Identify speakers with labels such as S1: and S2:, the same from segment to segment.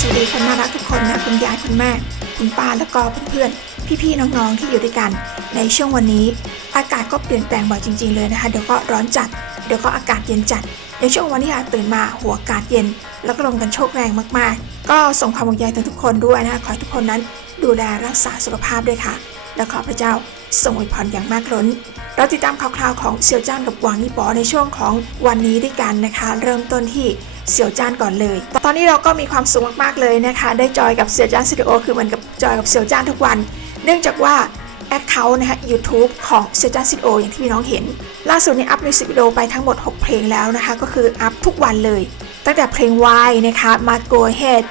S1: สวัสดีคนน่ารักทุกคนนะคุณยายคุณแม่ คุณป้าแล้วก็เพื่อนๆพี่ๆน้องๆที่อยู่ด้วยกัน ในช่วงวันนี้ อากาศก็เปลี่ยนแปลงบ่อยจริง ๆเลยนะคะเดี๋ยวก็ร้อนจัดเดี๋ยวก็อากาศเย็นจัดในช่วงวันที่อาตื่นมาหัวอากาศเย็น แล้วก็ลมกันโชคแรงมากๆ ก็ส่งความห่วงใยถึงทุกคนด้วยนะคะขอให้ทุกคนนั้นดูแลรักษาสุขภาพด้วยค่ะ และขอพระเจ้าส่งอวยพรอย่างมากล้น เราติดตามข่าวคราวของเซียวจ้านกับหวังนี่ปอในช่วงของวันนี้ด้วยกันนะคะ เริ่มต้นที่ เสี่ยวจ้านก่อนเลย ตอนนี้เราก็มีความสุขมากๆเลยนะคะ ได้จอยกับเสี่ยวจ้านสตูดิโอคือเหมือนกับจอยกับเสี่ยวจ้านทุกวัน เนื่องจากว่าแอคเคาท์นะคะ YouTube ของเสี่ยวจ้านสตูดิโออย่างที่พี่น้องเห็น ล่าสุดนี้อัพมิวสิกวิดีโอไปทั้งหมด 6 เพลงแล้วนะคะ ก็คืออัพทุกวันเลย ตั้งแต่เพลง Why นะคะมา Go Ahead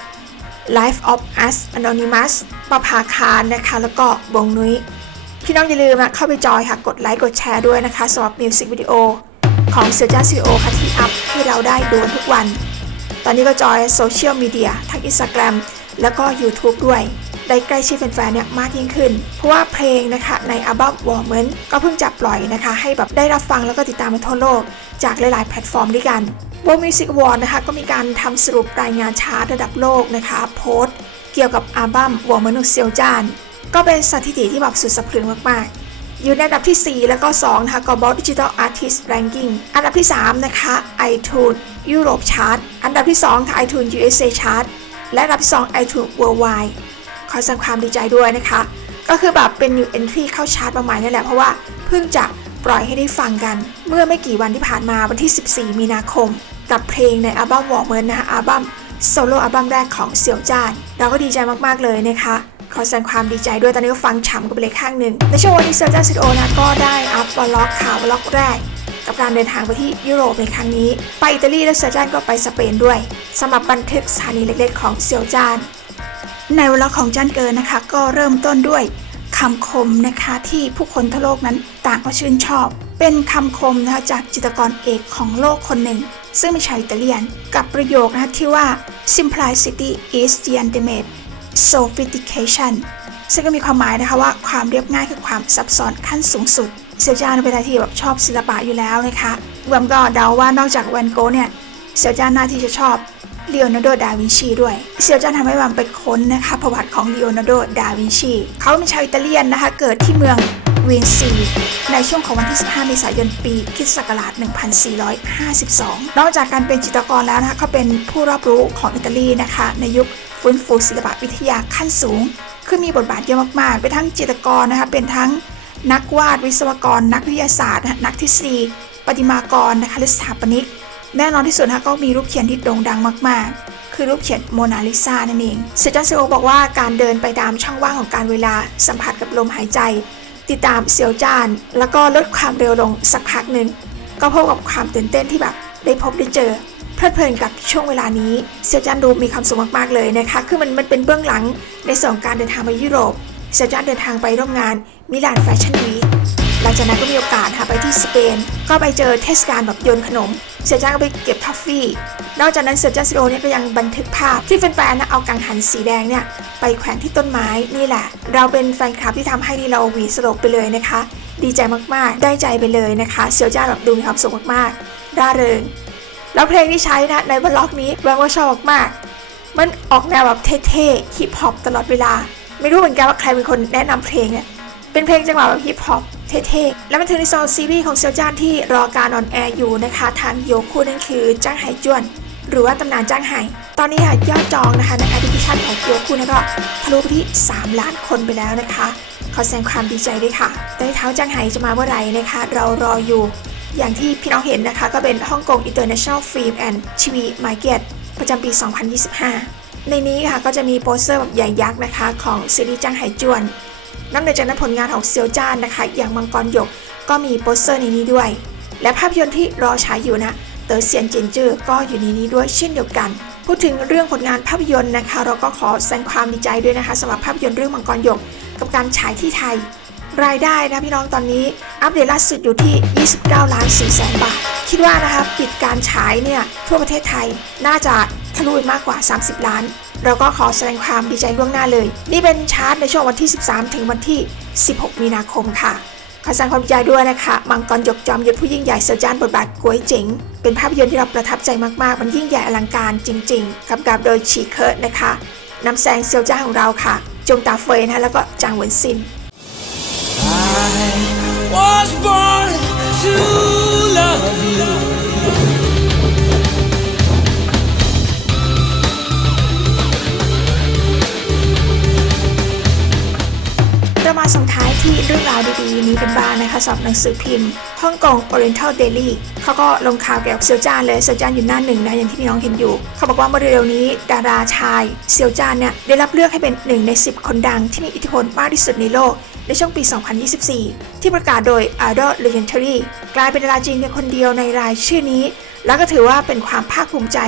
S1: Life of Us Anonymous ประภาคารนะคะ แล้วก็บงนุ้ย พี่น้องอย่าลืมอะเข้าไปจอยค่ะ กดไลค์ กดแชร์ด้วยนะคะสำหรับมิวสิกวิดีโอของเซอร์จ้าซีโอค่ะที่อัพให้เราได้ดูทุกวัน ตอนนี้ก็จอยโซเชียลมีเดียทั้ง Instagram แล้วก็ YouTube ด้วย ได้ใกล้ชิดแฟนๆเนี่ยมากยิ่งขึ้น เพราะว่าเพลงนะคะในอัลบั้ม w a r m e n ก็เพิ่งจะปล่อยนะคะ ให้แบบได้รับฟังแล้วก็ติดตามไปทั่วโลก จากหลายๆแพลตฟอร์มด้วยกัน World Music Award นะคะก็มีการทำสรุปรายงานชาร์ตระดับโลกนะคะโพสต์ เกี่ยวกับอัลบั้ม w a r m e n เซียวจานก็เป็นสถิติที่แบบสุดสะพรึงมากๆ อยู่ในอันดับที่ 4 แล้วก็ 2 นะคะ Global Digital Artist Ranking อันดับที่ 3 นะคะ iTunes Europe Chart อันดับที่ 2 ค่ะ iTunes USA Chart และอันดับที่ 2 iTunes Worldwide ขอแสดงความดีใจด้วยนะคะ ก็คือแบบเป็น new entry เข้าชาร์ตประมาณนี้แหละ เพราะว่าเพิ่งจะปล่อยให้ได้ฟังกัน เมื่อไม่กี่วันที่ผ่านมาวันที่ 14 มีนาคม กับเพลงในอัลบั้มวอร์เมินนะคะอัลบั้มโซโล่อัลบั้มแรกของเสี่ยวจ้านเราก็ดีใจมากๆเลยนะคะ ขอแสดงความดีใจด้วยตอนนี้ก็ฟังฉ่ำกันไปเลยข้างหนึ่งในช่วงวันนี้เซอร์จ้าสตูดิโอนะก็ได้อัพวอลล็อกข่าววอลล็อกแรก กับการเดินทางไปที่ยุโรปในครั้งนี้ ไปอิตาลีและเซอร์จ้านก็ไปสเปนด้วยสำหรับบันทึกสถานีเล็กๆ ของเซียวจานในวอลล็อกของจ้านเกินนะคะ ก็เริ่มต้นด้วยคำคมนะคะที่ผู้คนทั่วโลกนั้นต่างก็ชื่นชอบ เป็นคำคมนะคะจากจิตรกรเอกของโลกคนหนึ่ง ซึ่งเป็นชาวอิตาเลียน กับประโยคนะคะที่ว่า simplicity is the ultimate sophistication ซึ่งก็มีความหมายนะคะว่าความเรียบง่ายคือความซับซ้อนขั้นสูงสุด เซียวจานเป็นอะไรที่แบบชอบศิลปะอยู่แล้วนะคะรวมก็เดาว่านอกจากแวนโกะเนี่ย เซียวจานน่าที่จะชอบเลโอนาร์โด ดาวินชีด้วย เซียวจานทำให้วัมไปค้นนะคะประวัติของเลโอนาร์โด ดาวินชี เขาเป็นชาวอิตาเลียนนะคะ เกิดที่เมือง เวนซีในช่วงของวันที่ 15 เมษายน ปีคิศักราช1452 นอกจากการเป็นจิตรกรแล้วนะคะเขาเป็นผู้รอบรู้ของอิตาลีนะคะ ในยุคฟื้นฟูศิลปวิทยาขั้นสูง คือมีบทบาทเยอะมากๆ เป็นทั้งจิตรกรนะคะ เป็นทั้งนักวาดวิศวกร นักวิทยาศาสตร์ นักทฤษฎีประติมากรนะคะและสถาปนิก แน่นอนที่สุดนะคะก็มีรูปเขียนที่โด่งดังมาก ๆคือรูปเขียนโมนาลิซานั่นเองเซจันเซโอบอกว่าการเดินไปตามช่องว่างของการเวลาสัมผัสกับลมหายใจ ติดตามเซียวจาน แล้วก็ลดความเร็วลงสักพักหนึ่งก็พบกับความตื่นเต้นที่แบบได้พบได้เจอเพลิดเพลินกับช่วงเวลานี้เซียวจานดูมีความสุขมากๆเลยนะคะคือมันมันเป็นเบื้องหลังในส่วนการเดินทางไปยุโรปเซียวจานเดินทางไปร่วมงานมิลานแฟชั่นวี ลังจากนั้นก็มีโอกาสค่ะไปที่สเปน ก็ไปเจอเทศกาลแบบโยนขนม เสียจ้างก็ไปเก็บทอฟฟี่ นอกจากนั้นเสือจ้าซิโอเนี่ยก็ยังบันทึกภาพที่แฟนๆนะเอากังหันสีแดงเนี่ยไปแขวนที่ต้นไม้นี่แหละ เราเป็นแฟนคลับที่ทำให้นี่เราหวีสลบไปเลยนะคะ ดีใจมากๆ ได้ใจไปเลยนะคะเสียจ้าแบบดูมีความสุขมากๆร่าเริงแล้วเพลงที่ใช้นะในบล็อกนี้แวงว่าชอบมากๆมันออกแนวแบบเท่ๆฮิปฮอปตลอดเวลา ไม่รู้เหมือนกันว่าใครเป็นคนแนะนำเพลงเนี่ยเป็นเพลงจังหวะแบบฮิปฮอป เท่ๆ และมันถึงในโซนซีรีส์ของเซียวจ้านที่รอการออนแอร์อยู่นะคะ ทางโยคูนั่นคือจ้างไหจวน หรือว่าตำนานจ้างไหตอนนี้ค่ะยอดจองนะคะในแอปพลิเคชันของโยคูนะก็ทะลุไปที่ 3 ล้านคนไปแล้วนะคะขอแสดงความดีใจด้วยค่ะแต่เท้าจ้างไหจะมาเมื่อไหร่นะคะ เรารออยู่ อย่างที่พี่น้องเห็นนะคะ ก็เป็นฮ่องกง International Film and TV Market ประจำปี 2025 ในนี้ค่ะก็จะมีโปสเตอร์แบบใหญ่ยักษ์นะคะ ของซีรีส์จ้างไหจวน นอกจากนั้นผลงานของเซียวจ้านนะคะ อย่างมังกรหยกก็มีโปสเตอร์ในนี้ด้วย และภาพยนตร์ที่รอฉายอยู่นะเต๋อเซียนเจินจื้อก็อยู่ในนี้ด้วยเช่นเดียวกัน พูดถึงเรื่องผลงานภาพยนตร์นะคะ เราก็ขอแสดงความดีใจด้วยนะคะสำหรับภาพยนตร์เรื่องมังกรหยก กับการฉายที่ไทย รายได้นะพี่น้องตอนนี้ อัปเดตล่าสุดอยู่ที่ 29 ล้าน4แสนบาท คิดว่านะคะปิดการฉายเนี่ยทั่วประเทศไทยน่าจะทะลุมากกว่า 30 ล้าน เราก็ขอแสดงความดีใจล่วงหน้าเลย นี่เป็นชาร์ตในช่วงวันที่ 13 ถึงวันที่ 16 มีนาคมค่ะขอแสดงความดีใจด้วยนะคะมังกรยกจอมยุทธผู้ยิ่งใหญ่เซอร์จานบทบาทกวยเจ๋ง เป็นภาพยนตร์ที่เราประทับใจมากๆ มันยิ่งใหญ่อลังการจริง ๆกำกับโดยชีเคิร์ดนะคะนำแสดงเซียวจ้าของเราค่ะ จงตาเฟยนะแล้วก็จางเหวินซิน
S2: was born to love you.
S1: กันบ้างนะคะสำหรับหนังสือพิมพ์ฮ่องกง Oriental Daily เขาก็ลงข่าวเกี่ยวกับเซียวจานเลยเซียวจานอยู่หน้าหนึ่งนะอย่างที่พี่น้องเห็นอยู่ เขาบอกว่าเมื่อเร็วๆนี้ ดาราชายเซียวจานเนี่ยได้รับเลือกให้เป็นหนึ่งใน 10 คนดังที่มีอิทธิพลมากที่สุดในโลกในช่วงปี 2024 ที่ประกาศโดย Idol Legendary กลายเป็นดาราจีนเพียงคนเดียวในรายชื่อนี้ แล้วก็ถือว่าเป็นความภาคภูมิใจ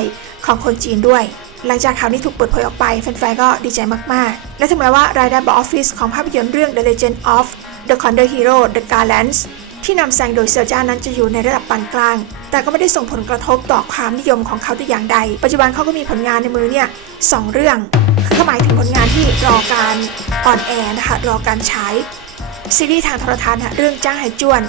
S1: ของคนจีนด้วย หลังจากข่าวนี้ถูกเปิดเผยออกไปแฟนๆก็ดีใจมากๆ และถึงแม้ว่ารายได้บออฟฟิศของภาพยนตร์เรื่อง The Legend of The Condor Hero The Garlands ที่นำแสดงโดยเซอร์จ้านั้นจะอยู่ในระดับปานกลาง แต่ก็ไม่ได้ส่งผลกระทบต่อความนิยมของเขาแต่อย่างใด ปัจจุบันเขาก็มีผลงานในมือเนี่ยสองเรื่อง คือเขาหมายถึงผลงานที่รอการออนแอร์นะคะ รอการใช้ ซีรีส์ทางโทรทัศน์เรื่องจ้างไห่จวน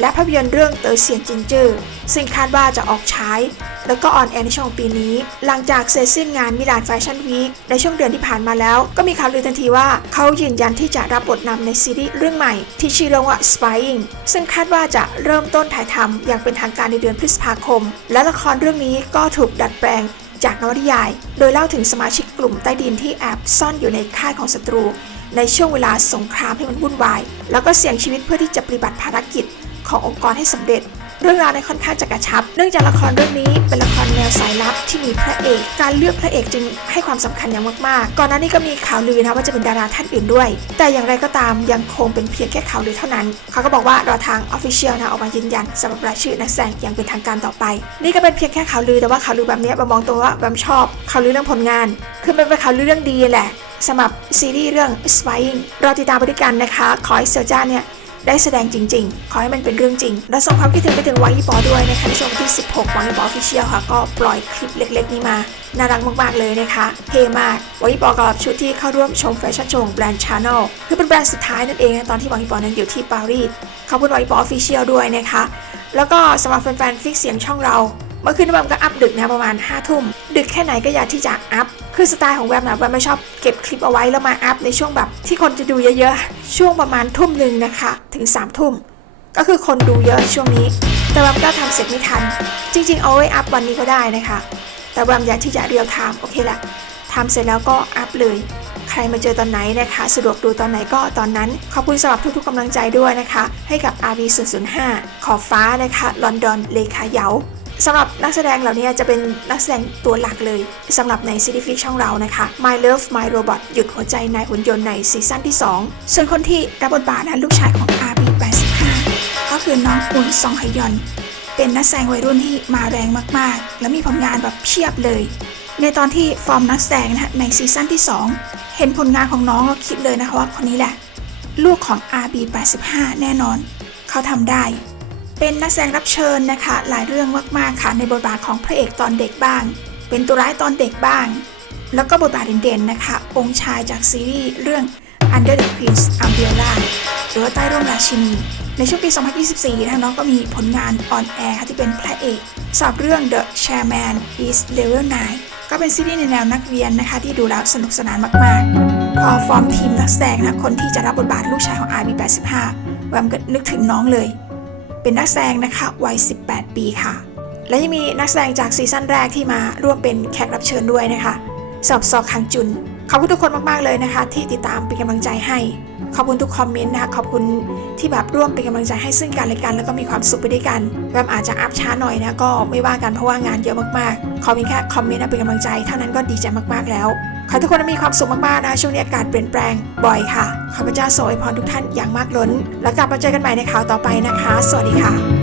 S1: และภาพยนตร์เรื่องเต๋อเซียนจินจื้อซึ่งคาดว่าจะออกฉายแล้วก็ออนแอร์ในช่วงปีนี้ หลังจากเสร็จสิ้นงานมิลานแฟชั่นวีคในช่วงเดือนที่ผ่านมาแล้ว ก็มีข่าวลือทันทีว่าเขายืนยันที่จะรับบทนำในซีรีส์เรื่องใหม่ ที่ชื่อเรื่องว่า Spying ซึ่งคาดว่าจะเริ่มต้นถ่ายทำอย่างเป็นทางการในเดือนพฤษภาคม และละครเรื่องนี้ก็ถูกดัดแปลง จากนวนิยาย โดยเล่าถึงสมาชิกกลุ่มใต้ดินที่แอบซ่อนอยู่ในค่ายของศัตรู ในช่วงเวลาสงครามที่มันวุ่นวาย แล้วก็เสี่ยงชีวิตเพื่อที่จะปฏิบัติภารกิจขององค์กรให้สำเร็จ เรื่องราวในค่อนข้างจะกระชับ เนื่องจากละครเรื่องนี้เป็นละครแนวสายลับที่มีพระเอก การเลือกพระเอกจึงให้ความสำคัญอย่างมากๆ ก่อนหน้านี้ก็มีข่าวลือนะว่าจะเป็นดาราท่านอื่นด้วย แต่อย่างไรก็ตามยังคงเป็นเพียงแค่ข่าวลือเท่านั้น เขาก็บอกว่ารอทางออฟฟิเชียลนะออกมายืนยันสำหรับรายชื่อนักแสดงอย่างเป็นทางการต่อไป นี่ก็เป็นเพียงแค่ข่าวลือแต่ว่าข่าวลือแบบนี้บมมองตรงว่าแบมชอบข่าวลือเรื่องผลงาน คือมันเป็นข่าวลือเรื่องดีแหละสำหรับซีรีส์เรื่อง Spying รอติดตามไปด้วยกันนะคะ ขอให้เซอร์จ้าเนี่ย ได้แสดงจริง ๆ ขอให้มันเป็นเรื่องจริง และส่งความคิดถึงไปถึงวายี่ปอด้วยนะคะในช่วงที่ 16วายี่ปอฟิเชียลค่ะ ก็ปล่อยคลิปเล็ก ๆ นี้มา น่ารักมาก ๆ เลยนะคะ เท่มากวายี่ปอกับชุดที่เข้าร่วมชมแฟชั่นโชว์แบรนด์ชาแนลคือเป็นแบรนด์สุดท้ายนั่นเองตอนที่วายี่ปอนั้นอยู่ที่ปารีสขอบคุณวายี่ปอฟิเชียลด้วยนะคะ แล้วก็สำหรับแฟนๆฟิกเสียงช่องเรา มื่อคืนแวมก็อัพดึกนะประมาณ5้าทุ่ม ดึกแค่ไหนก็อยากที่จะอัพ คือสไตล์ของแวมนะแวมไม่ชอบเก็บคลิปเอาไว้แล้วมาอัพในช่วงแบบที่คนจะดูเยอะๆ ช่วงประมาณทุ่มหนึ่งนะคะ ถึง3ามทุ่ม ก็คือคนดูเยอะช่วงนี้ แต่แวมก็ทำเสร็จไม่ทัน จริงๆ เอาไว้อัพวันนี้ก็ได้นะคะ แต่แวมอยากที่จะเรียลไทม์โอเคแหละทำเสร็จแล้วก็อัพเลยใครมาเจอตอนไหนนะคะ สะดวกดูตอนไหนก็ตอนนั้น ขอบคุณสำหรับทุกๆกำลังใจด้วยนะคะ ให้กับ RB 005ขอบฟ้านะคะ ลอนดอน เลขาเยา สำหรับนักแสดงเหล่านี้จะเป็นนักแสดงตัวหลักเลยสำหรับในซีรีส์ฟิกช่องเรานะคะ My Love My Robot หยุดหัวใจนายหุ่นยนต์ในซีซั่นที่ 2 ส่วนคนที่รับบทบาทนะลูกชายของ RB 85 ก็คือน้องอุนซองฮยอน เป็นนักแสดงวัยรุ่นที่มาแรงมากๆ และมีผลงานแบบเพียบเลย ในตอนที่ฟอร์มนักแสดงนะฮะในซีซั่นที่ 2 เห็นผลงานของน้องก็คิดเลยนะคะว่าคนนี้แหละ ลูกของ RB85 แน่นอน เขาทำได้ เป็นนักแสดงรับเชิญนะคะ หลายเรื่องมากๆค่ะในบทบาทของพระเอกตอนเด็กบ้าง เป็นตัวร้ายตอนเด็กบ้าง แล้วก็บทบาทเด่นๆนะคะ องค์ชายจากซีรีส์เรื่อง Under the Queen's Umbrella หรือว่าใต้ร่มราชินี ในช่วงปี 2024 นะคะน้องก็มีผลงานออนแอร์ค่ะที่เป็นพระเอกสำหรับเรื่อง The Chairman is Level 9 ก็เป็นซีรีส์ในแนวนักเรียนนะคะ ที่ดูแล้วสนุกสนานมากๆ พอฟอร์มทีมนักแสดงนะคนที่จะรับบทบาทลูกชายของ RB85 แวมก็นึกถึงน้องเลย เป็นนักแสดงนะคะวัย 18 ปีค่ะ และยังมีนักแสดงจากซีซั่นแรกที่มาร่วมเป็นแขกรับเชิญด้วยนะคะสอบซอคังจุน ขอบคุณทุกคนมากๆเลยนะคะ ที่ติดตามเป็นกำลังใจให้ ขอบคุณทุกคอมเมนต์นะคะขอบคุณที่แบบร่วมเป็นกำลังใจให้ซึ่งกันและกัน แล้วก็มีความสุขไปด้วยกันแวมอาจจะอัพช้าหน่อยนะก็ไม่ว่ากันเพราะว่างานเยอะมากๆ ขอเพียงแค่คอมเมนต์นะเป็นกำลังใจเท่านั้นก็ดีใจมากๆแล้วขอทุกคนมีความสุขมากๆนะช่วงนี้อากาศเปลี่ยนแปลงบ่อยค่ะข้าพเจ้าโสวยพรทุกท่านอย่างมากล้น แล้วกลับมาเจอกันใหม่ในข่าวต่อไปนะคะ สวัสดีค่ะ